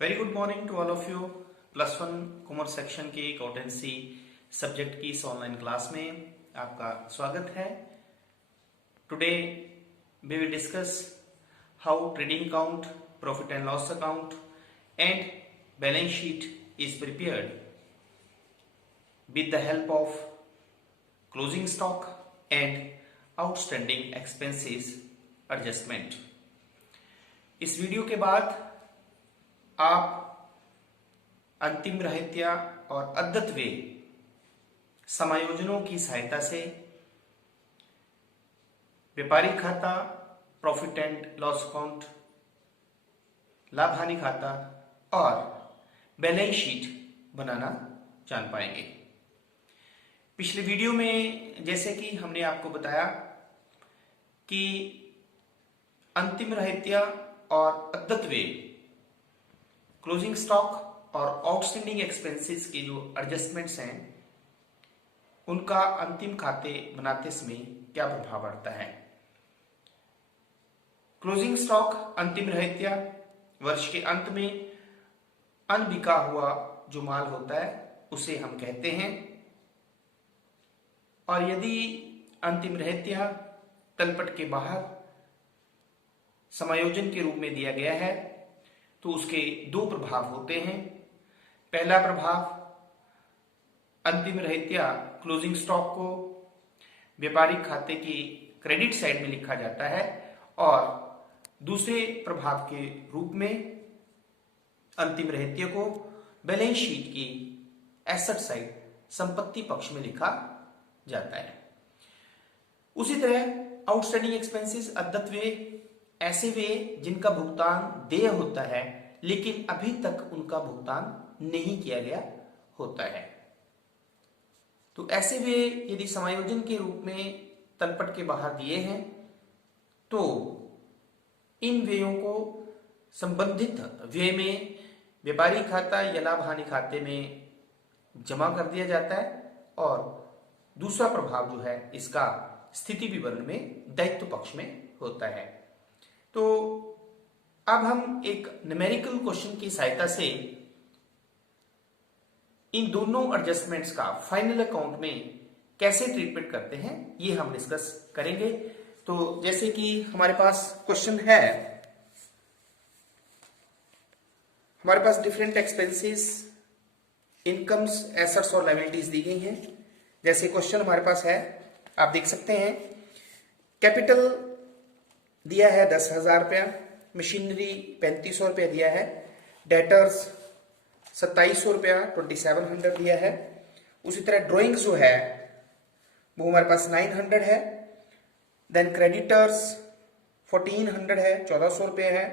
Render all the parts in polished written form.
Very good morning to all of you. +1 commerce section की accountancy subject की इस online class में आपका स्वागत है। Today we will discuss how trading account, profit and loss account and balance sheet is prepared with the help of closing stock and outstanding expenses adjustment. इस video के बाद आप अंतिम रहत्या और अद्यतव्यय समायोजनों की सहायता से व्यापारिक खाता, प्रॉफिट एंड लॉस अकाउंट, लाभ हानि खाता और बैलेंस शीट बनाना जान पाएंगे। पिछले वीडियो में जैसे कि हमने आपको बताया कि अंतिम रहत्या और अद्यतव्यय, क्लोजिंग स्टॉक और आउटस्टैंडिंग एक्सपेंसेस के जो एडजस्टमेंट्स हैं उनका अंतिम खाते बनाते समय क्या प्रभाव पड़ता है। क्लोजिंग स्टॉक, अंतिम रहत्या, वर्ष के अंत में अनबिका हुआ जो माल होता है उसे हम कहते हैं। और यदि अंतिम रहत्या तलपट के बाहर समायोजन के रूप में दिया गया है तो उसके दो प्रभाव होते हैं। पहला प्रभाव, अंतिम रहत्या क्लोजिंग स्टॉक को व्यापारिक खाते की क्रेडिट साइड में लिखा जाता है और दूसरे प्रभाव के रूप में अंतिम रहत्या को बैलेंस शीट की एसेट साइड, संपत्ति पक्ष में लिखा जाता है। उसी तरह आउटस्टैंडिंग एक्सपेंसेस, अद्यतव्यय, ऐसे वे जिनका भुगतान देय होता है लेकिन अभी तक उनका भुगतान नहीं किया गया होता है। तो ऐसे वे यदि समायोजन के रूप में तलपट के बाहर दिए हैं तो इन व्ययों को संबंधित व्यय में व्यापारिक खाता या लाभ हानि खाते में जमा कर दिया जाता है और दूसरा प्रभाव जो है इसका स्थिति विवरण में दायित्व पक्ष में होता है। तो अब हम एक न्यूमेरिकल क्वेश्चन की सहायता से इन दोनों एडजस्टमेंट्स का फाइनल अकाउंट में कैसे ट्रीटमेंट करते हैं ये हम डिस्कस करेंगे। तो जैसे कि हमारे पास क्वेश्चन है, हमारे पास डिफरेंट एक्सपेंसेस, इनकम्स, एसेट्स और लायबिलिटीज दी गई हैं। जैसे क्वेश्चन हमारे पास है, आप देख सकते हैं कैपिटल दिया है 10,000 रुपया, मशीनरी 3500 रुपया दिया है, डेटर्स 2700 रुपया 2700 दिया है। उसी तरह ड्राइंग्स जो है वो हमारे पास 900 है। देन क्रेडिटर्स 1400 है, 1400 रुपये है।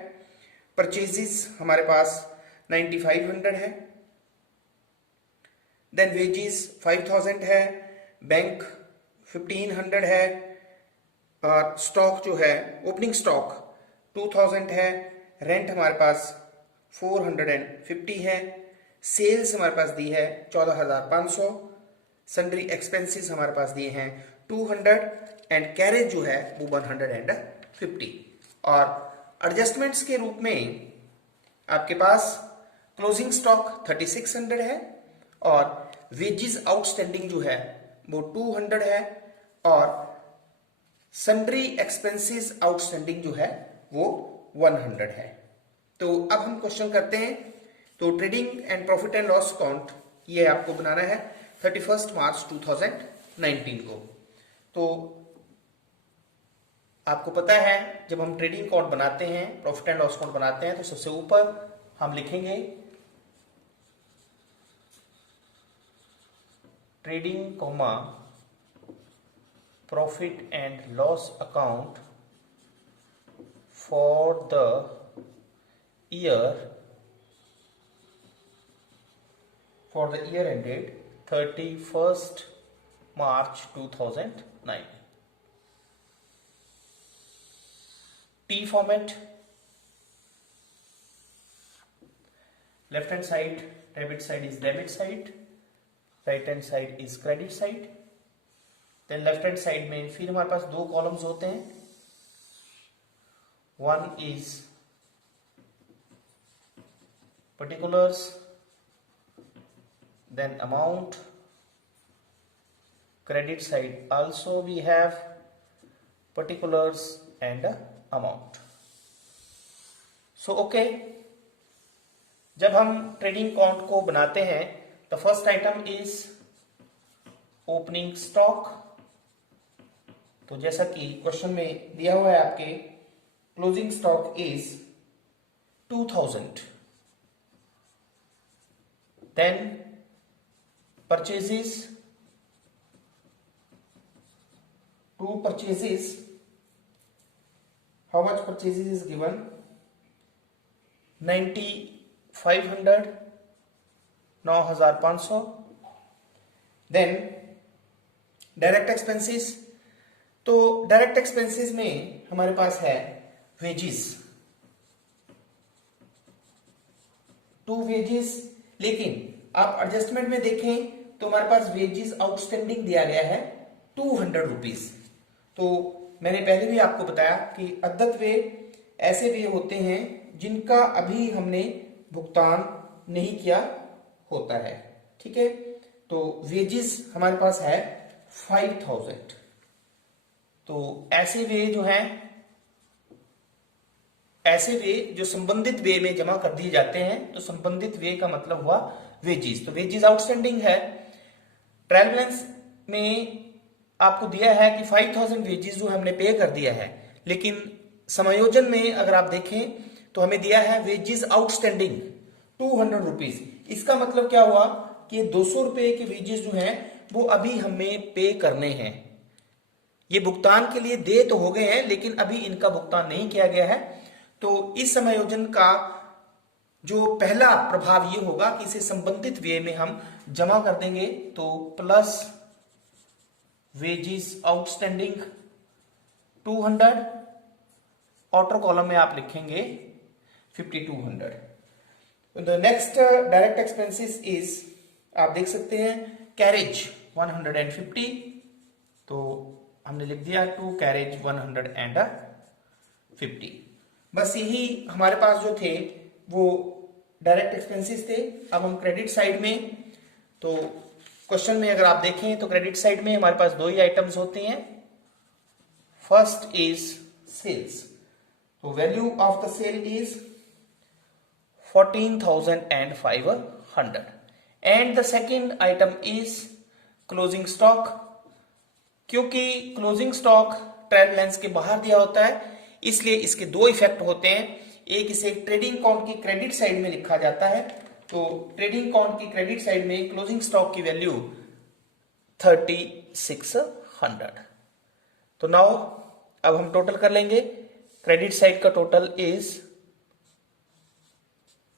परचेजेस हमारे पास 9500 है। देन वेजेस 5000 है, बैंक 1500 है और स्टॉक जो है ओपनिंग स्टॉक 2000 है। रेंट हमारे पास 450 है। सेल्स हमारे पास दी है 14,500। सन्ड्री एक्सपेंसेस हमारे पास दिए हैं 200 एंड कैरेज जो है वो 150। और एडजस्टमेंट्स के रूप में आपके पास क्लोजिंग स्टॉक 3600 है और वेजेस आउटस्टैंडिंग जो है वो 200 है और सन्ड्री एक्सपेंसेस आउटस्टैंडिंग जो है वो 100 है। तो अब हम क्वेश्चन करते हैं। तो trading and profit and loss account ये आपको बनाना है 31 मार्च 2019 को। तो आपको पता है जब हम ट्रेडिंग अकाउंट बनाते हैं, प्रॉफिट एंड लॉस अकाउंट बनाते हैं तो सबसे ऊपर हम लिखेंगे trading comma profit and loss account for the year ended 31st March 2009। T format, left hand side, debit side is debit side, right hand side is credit side। then left hand side में फिर हमारे पास दो columns होते हैं, one is particulars, then amount. Credit side also we have particulars and amount. So okay, जब हम trading account को बनाते हैं तो first item is opening stock. तो जैसा कि क्वेश्चन में दिया हुआ है आपके, closing stock is 2000। Then purchases, to purchases, how much purchases is given? 9500, 9500। Then direct expenses, तो डायरेक्ट एक्सपेंसेस में हमारे पास है वेजेस, 2 वेजेस। लेकिन आप एडजस्टमेंट में देखें तो हमारे पास वेजेस आउटस्टैंडिंग दिया गया है 200 रुपीज। तो मैंने पहले भी आपको बताया कि अद्यत वे ऐसे वे होते हैं जिनका अभी हमने भुगतान नहीं किया होता है, ठीक है। तो वेजेस हमारे पास है 5000। तो ऐसे वे जो हैं, ऐसे वे जो संबंधित वे में जमा कर दिए जाते हैं, तो संबंधित वे का मतलब हुआ वेजेस। तो वेजेस आउटस्टैंडिंग है। ट्रायल बैलेंस में आपको दिया है कि 5000 वेजेस जो हमने पे कर दिया है, लेकिन समायोजन में अगर आप देखें तो हमें दिया है वेजेस आउटस्टैंडिंग 200 रुपीज। इसका मतलब क्या हुआ कि 200 रुपए के वेजेस जो हैं वो अभी हमें पे करने हैं। ये भुगतान के लिए दे तो हो गए हैं, लेकिन अभी इनका भुगतान नहीं किया गया है। तो इस समायोजन का जो पहला प्रभाव ये होगा कि इसे संबंधित वे में हम जमा कर देंगे। तो plus wages outstanding 200, outer column में आप लिखेंगे 5200। The next direct expenses is, आप देख सकते हैं, कैरेज 150। तो हमने लिख दिया टू कैरेज 150। बस यही हमारे पास जो थे वो डायरेक्ट एक्सपेंसेस थे। अब हम क्रेडिट साइड में, तो क्वेश्चन में अगर आप देखें तो क्रेडिट साइड में हमारे पास 2 ही आइटम्स होते हैं। फर्स्ट इज सेल्स, तो value of the sale is 14,500 and the second item is closing stock. क्योंकि क्लोजिंग स्टॉक ट्रायल बैलेंस के बाहर दिया होता है, इसलिए इसके 2 इफेक्ट होते हैं। एक, इसे ट्रेडिंग अकाउंट की क्रेडिट साइड में लिखा जाता है। तो ट्रेडिंग अकाउंट की क्रेडिट साइड में क्लोजिंग स्टॉक की वैल्यू 3600। तो नाउ अब हम टोटल कर लेंगे। क्रेडिट साइड का टोटल इज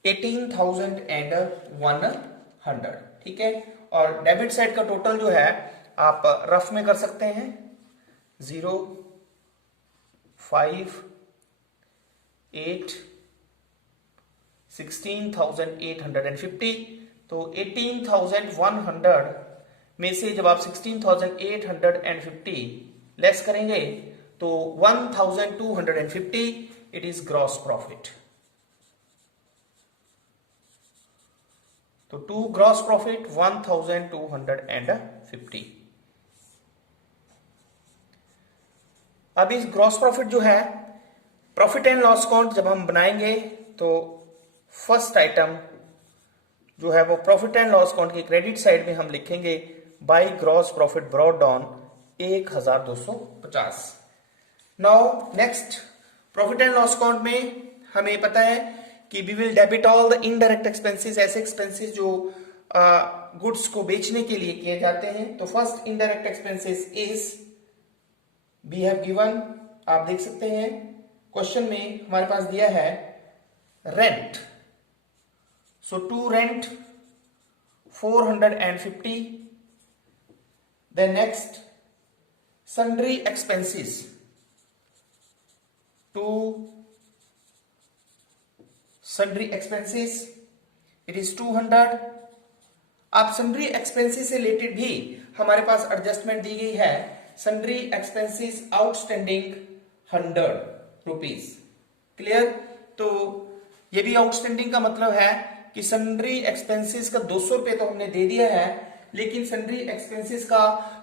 18,100, ठीक है। और डेबिट साइड का टोटल जो है आप रफ में कर सकते हैं, 0, 5, 8, 16,850। तो 18,100 में से जब आप 16,850 लेस करेंगे तो 1,250 इट इज ग्रॉस प्रॉफिट। तो टू ग्रॉस प्रॉफिट 1,250। अब इस ग्रॉस प्रॉफिट जो है, प्रॉफिट एंड लॉस अकाउंट जब हम बनाएंगे तो फर्स्ट आइटम जो है वो प्रॉफिट एंड लॉस अकाउंट की क्रेडिट साइड में हम लिखेंगे by gross profit brought down 1250। Now next, profit and loss account में हमें पता है कि we will debit all the indirect expenses, ऐसे एक्सपेंसेस जो गुड्स को बेचने के लिए किए जाते हैं। तो first indirect expenses is, we have given, आप देख सकते हैं क्वेश्चन में हमारे पास दिया है rent. So to rent 450। Then next, sundry expenses, to sundry expenses it is 200। आप सन्ड्री एक्सपेंसेस से रिलेटेड भी हमारे पास एडजस्टमेंट दी गई है, sundry expenses outstanding 100 rupees. Clear? तो ये भी आउटस्टैंडिंग का मतलब है कि सन्ड्री एक्सपेंसेस का 200 रुपये तो हमने दे दिया है, लेकिन सन्ड्री एक्सपेंसेस का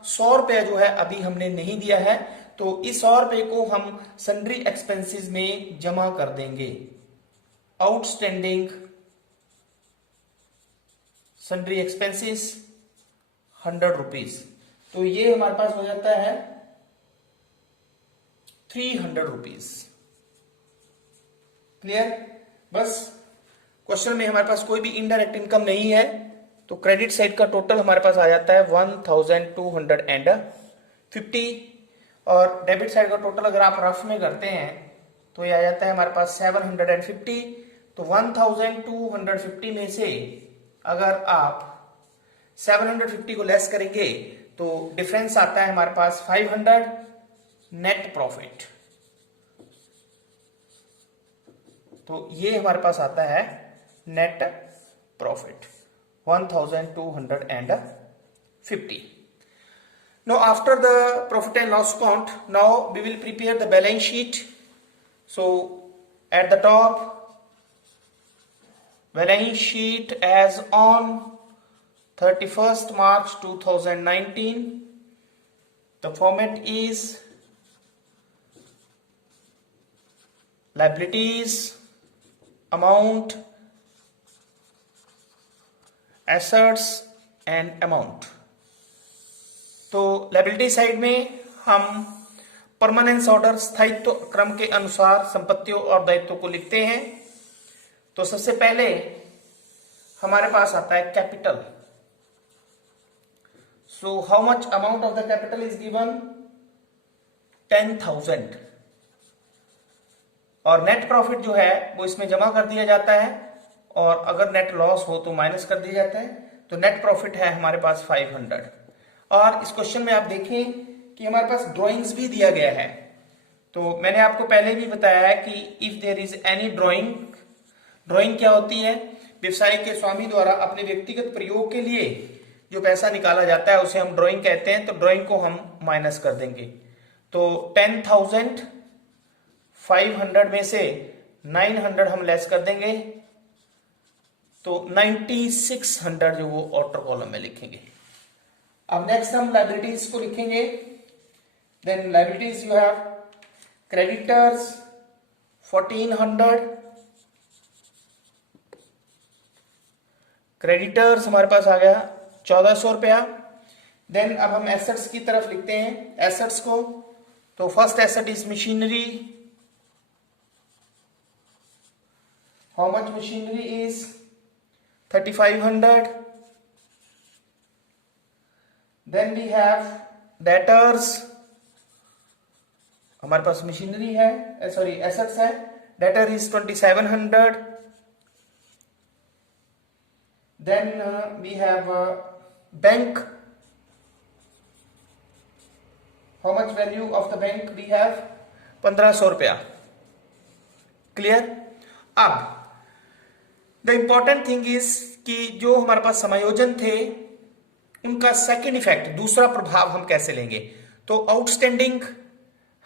100 रुपया जो है अभी हमने नहीं दिया है, तो इस 100 रुपये को हम सन्ड्री एक्सपेंसेस में जमा कर देंगे। आउटस्टैंडिंग सन्ड्री एक्सपेंसेस 100 रुपीज, तो ये हमारे पास हो जाता है 300 रुपीज। क्लियर? बस क्वेश्चन में हमारे पास कोई भी इनडायरेक्ट इनकम नहीं है, तो क्रेडिट साइड का टोटल हमारे पास आ जाता है 1250 और डेबिट साइड का टोटल अगर आप रफ में करते हैं तो ये आ जाता है हमारे पास 750। तो 1250 में से अगर आप 750 को लेस करेंगे तो डिफरेंस आता है हमारे पास 500 नेट प्रॉफिट। तो ये हमारे पास आता है net profit 1250। Now after the profit and loss account, now we will prepare the balance sheet. So at the top, balance sheet as on 31st March 2019. The format is liabilities, amount, assets and amount. तो liability side में हम permanence order स्थायित्व क्रम के अनुसार संपत्तियों और दायित्वों को लिखते हैं। तो सबसे पहले हमारे पास आता है capital. So how much amount of the capital is given 10,000 और नेट प्रॉफिट जो है वो इसमें जमा कर दिया जाता है और अगर नेट लॉस हो तो माइनस कर दिया जाता है। तो नेट प्रॉफिट है हमारे पास 500। और इस क्वेश्चन में आप देखें कि हमारे पास ड्राइंग्स भी दिया गया है। तो मैंने आपको पहले भी बताया है कि if there is any drawing, drawing क्या होती है? व्यवसाय के स्वामी द्वारा अपने व्यक्तिगत प्रयोग के लिए जो पैसा निकाला जाता है उसे हम ड्राइंग कहते हैं। तो ड्राइंग को हम माइनस कर देंगे। तो 10,500 में से 900 हम लेस कर देंगे, तो 9600 जो वो आउटर कॉलम में लिखेंगे। अब नेक्स्ट हम लायबिलिटीज को लिखेंगे। Then liabilities you have creditors 1400, creditors हमारे पास आ गया 1400 रुपया। देन अब हम एसेट्स की तरफ लिखते हैं एसेट्स को। तो first asset is machinery. How much machinery is 3500। Then we have debtors, हमारे पास मशीनरी है, सॉरी एसेट्स है। Debtor is 2700। Then we have bank. How much value of the bank we have? 1500 रुपया। क्लियर? अब the important thing is कि जो हमारे पास समायोजन थे उनका सेकेंड इफेक्ट, दूसरा प्रभाव हम कैसे लेंगे। तो आउटस्टैंडिंग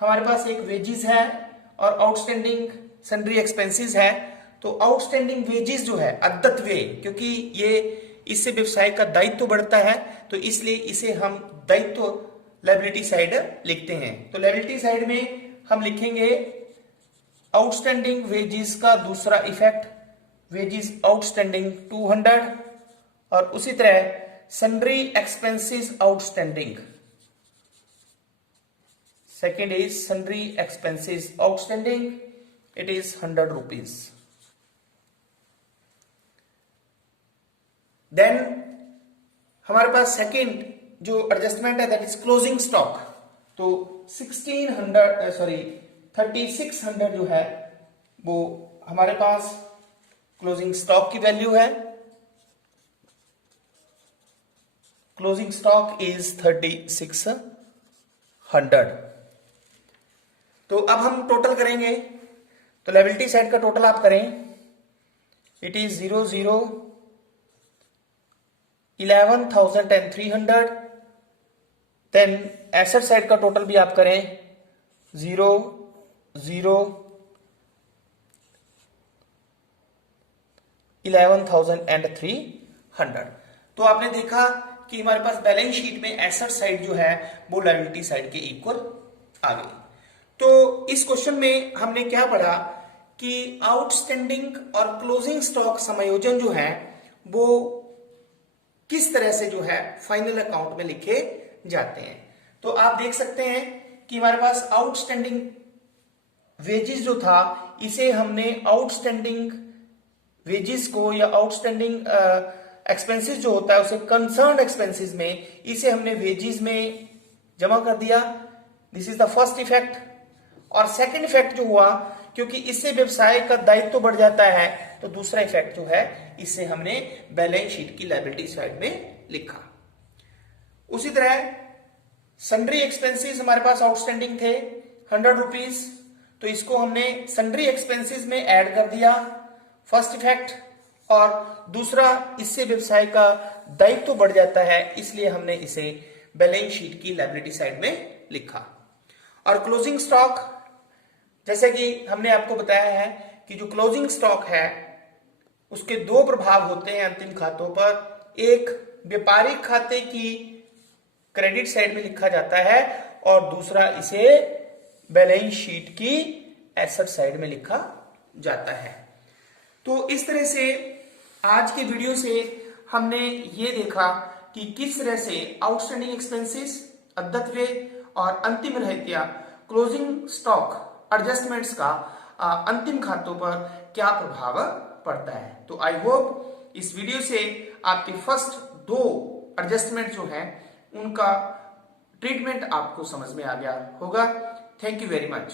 हमारे पास एक वेजेस है और आउटस्टैंडिंग सन्ड्री एक्सपेंसेस है। तो आउटस्टैंडिंग वेजेस जो है अद्यत व्यय, क्योंकि ये इससे व्यवसाय का दायित्व बढ़ता है तो इसलिए इसे हम दायित्व लायबिलिटी साइड लिखते हैं। तो लायबिलिटी साइड में हम लिखेंगे आउटस्टैंडिंग वेजेस का दूसरा इफेक्ट, वेजेस आउटस्टैंडिंग 200 और उसी तरह sundry expenses outstanding, second is sundry expenses outstanding, it is 100 rupees. Then हमारे पास सेकेंड जो एडजस्टमेंट है दैट इज क्लोजिंग स्टॉक। तो 3600 जो है वो हमारे पास क्लोजिंग स्टॉक की वैल्यू है। Closing stock is 3600। तो अब हम टोटल करेंगे। तो लायबिलिटी साइड का टोटल आप करें, it is 11,300। Then asset side का टोटल भी आप करें 0,0,, 11,300। तो आपने देखा कि हमारे पास बैलेंस शीट में एसेट साइड जो है वो लायबिलिटी साइड के इक्वल आ गई। तो इस क्वेश्चन में हमने क्या पढ़ा कि आउटस्टैंडिंग और क्लोजिंग स्टॉक समायोजन जो है वो किस तरह से जो है फाइनल अकाउंट में लिखे जाते हैं। तो आप देख सकते हैं कि हमारे पास आउटस्टैंडिंग वेजेस जो था इसे हमने आउटस्टैंडिंग वेजेस को या आउटस्टैंडिंग एक्सपेंसेस जो होता है उसे कंसर्न एक्सपेंसेस में इसे हमने वेजेस में जमा कर दिया। This is the first effect. और सेकंड इफेक्ट जो हुआ, क्योंकि इससे व्यवसाय का दायित्व तो बढ़ जाता है, तो दूसरा इफेक्ट जो है इससे हमने बैलेंस शीट की लायबिलिटी साइड में लिखा। उसी तरह सन्ड्री एक्सपेंसेस हमारे पास आउटस्टैंडिंग थे 100 रुपीज, तो इसको हमने सन्ड्री एक्सपेंसेस में ऐड कर दिया, फर्स्ट इफेक्ट। और दूसरा, इससे व्यवसाय का दायित्व तो बढ़ जाता है, इसलिए हमने इसे बैलेंस शीट की लायबिलिटी साइड में लिखा। और क्लोजिंग स्टॉक, जैसे कि हमने आपको बताया है कि जो क्लोजिंग स्टॉक है उसके दो प्रभाव होते हैं अंतिम खातों पर। एक, व्यापारिक खाते की क्रेडिट साइड में लिखा जाता है, और दूसरा इसे बैलेंस शीट की एसेट साइड में लिखा जाता है। तो इस तरह से आज के वीडियो से हमने ये देखा कि किस तरह से आउटस्टैंडिंग एक्सपेंसेस, अद्यतव्यय और अंतिम रहतिया क्लोजिंग स्टॉक एडजस्टमेंट्स का अंतिम खातों पर क्या प्रभाव पड़ता है। तो आई होप इस वीडियो से आपके फर्स्ट 2 एडजस्टमेंट जो है उनका ट्रीटमेंट आपको समझ में आ गया होगा। Thank you very much.